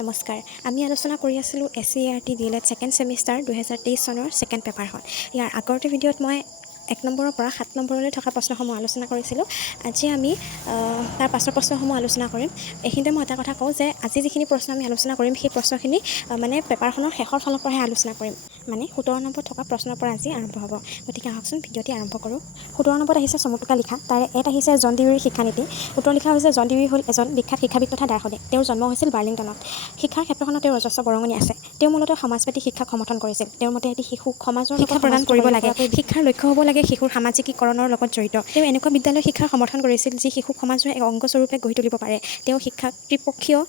নমস্কাৰ। আমি আলোচনা কৰি আছিলোঁ SCERT DLED ছেকেণ্ড ছেমিষ্টাৰ 2023 চনৰ ছেকেণ্ড পেপাৰখন। ইয়াৰ আগৰটো ভিডিঅ'ত মই 1 নম্বৰৰ পৰা 7 নম্বৰলৈ থকা প্ৰশ্নসমূহ আলোচনা কৰিছিলোঁ। আজি আমি তাৰ পাছৰ প্ৰশ্নসমূহ আলোচনা কৰিম। এইখিনিতে মই এটা কথা কওঁ যে আজি যিখিনি প্ৰশ্ন আমি আলোচনা কৰিম সেই প্ৰশ্নখিনি মানে পেপাৰখনৰ শেষৰ ফালৰ পৰাহে আলোচনা কৰিম। মানে 17 নম্বৰ থকা প্ৰশ্নৰ পৰা আজি আৰম্ভ হ'ব। গতিকে আহকচোন ভিডিঅ'টি আৰম্ভ কৰোঁ। 17 নম্বৰত আহিছে চমুটোকা লিখা। তাৰে এত আহিছে জন ডিউৰীৰ শিক্ষানীতি। উত্তৰ লিখা হৈছে জন ডিউৰী হ'ল এজন বিখ্যাত শিক্ষাবিদ তথা দাৰ্শনিক। তেওঁৰ জন্ম হৈছিল বাৰ্লিংটনত। শিক্ষাৰ ক্ষেত্ৰখনত তেওঁৰ অজস্ৰ বৰঙণি আছে। তেওঁ মূলতঃ সমাজবাদী শিক্ষাক সমৰ্থন কৰিছিল। তেওঁৰ মতে এটি শিশুক সমাজৰ শিক্ষা প্ৰদান কৰিব লাগে। শিক্ষাৰ লক্ষ্য হ'ব লাগে শিশুৰ সামাজিকীকৰণৰ লগত জড়িত। তেওঁ এনেকুৱা বিদ্যালয় শিক্ষাৰ সমৰ্থন কৰিছিল যি শিশুক সমাজৰ এক অংগস্বৰূপে গঢ়ি তুলিব পাৰে। তেওঁ শিক্ষাক ত্ৰিপক্ষীয়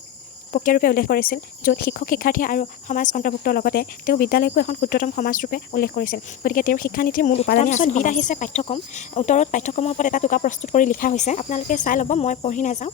প্ৰক্ৰিয়াৰূপে উল্লেখ কৰিছিল, য'ত শিক্ষক শিক্ষাৰ্থী আৰু সমাজ অন্তৰ্ভুক্তৰ লগতে তেওঁ বিদ্যালয়কো এখন ক্ষুদ্ৰতম সমাজৰূপে উল্লেখ কৰিছিল। গতিকে তেওঁৰ শিক্ষানীতিৰ মূল উপাদানেই আছিল বিত আহিছে পাঠ্যক্ৰম। উত্তৰত পাঠ্যক্ৰমৰ ওপৰত এটা টোকা প্ৰস্তুত কৰি লিখা হৈছে। আপোনালোকে চাই ল'ব, মই পঢ়ি নাযাওঁ।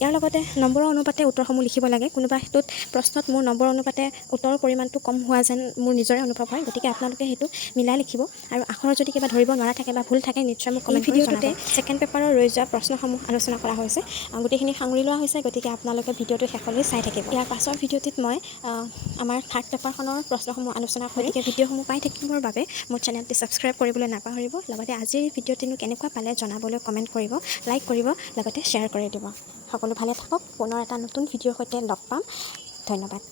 ইয়াৰ লগতে নম্বৰৰ অনুপাতে উত্তৰসমূহ লিখিব লাগে। কোনোবা সেইটোত প্ৰশ্নত মোৰ নম্বৰ অনুপাতে উত্তৰৰ পৰিমাণটো কম হোৱা যেন মোৰ নিজৰে অনুভৱ হয়। গতিকে আপোনালোকে সেইটো মিলাই লিখিব আৰু আখৰৰ যদি কিবা ধৰিব নোৱাৰা থাকে বা ভুল থাকে নিশ্চয় মোক কমেণ্ট কৰি জনাব। ছেকেণ্ড পেপাৰৰ ৰৈ যোৱা প্ৰশ্নসমূহ আলোচনা কৰা হৈছে। গোটেইখিনি সাঙুৰি লোৱা হৈছে। গতিকে আপোনালোকে ভিডিঅ'টো শেষলৈ চাই থাকিব। ইয়াৰ পাছৰ ভিডিঅ'টিত মই আমাৰ থাৰ্ড পেপাৰখনৰ প্ৰশ্নসমূহ আলোচনা কৰিম। গতিকে ভিডিঅ'সমূহ পাই থাকিবৰ বাবে মোৰ চেনেলটি ছাবস্ক্ৰাইব কৰিবলৈ নাপাহৰিব। লগতে আজিৰ ভিডিঅ'টিনো কেনেকুৱা পালে জনাবলৈ কমেণ্ট কৰিব, লাইক কৰিব, লগতে শ্বেয়াৰ কৰি দিব। সকলো ভালে থাকক। পুনৰ এটা নতুন ভিডিঅ'ৰ সৈতে লগ পাম। ধন্যবাদ।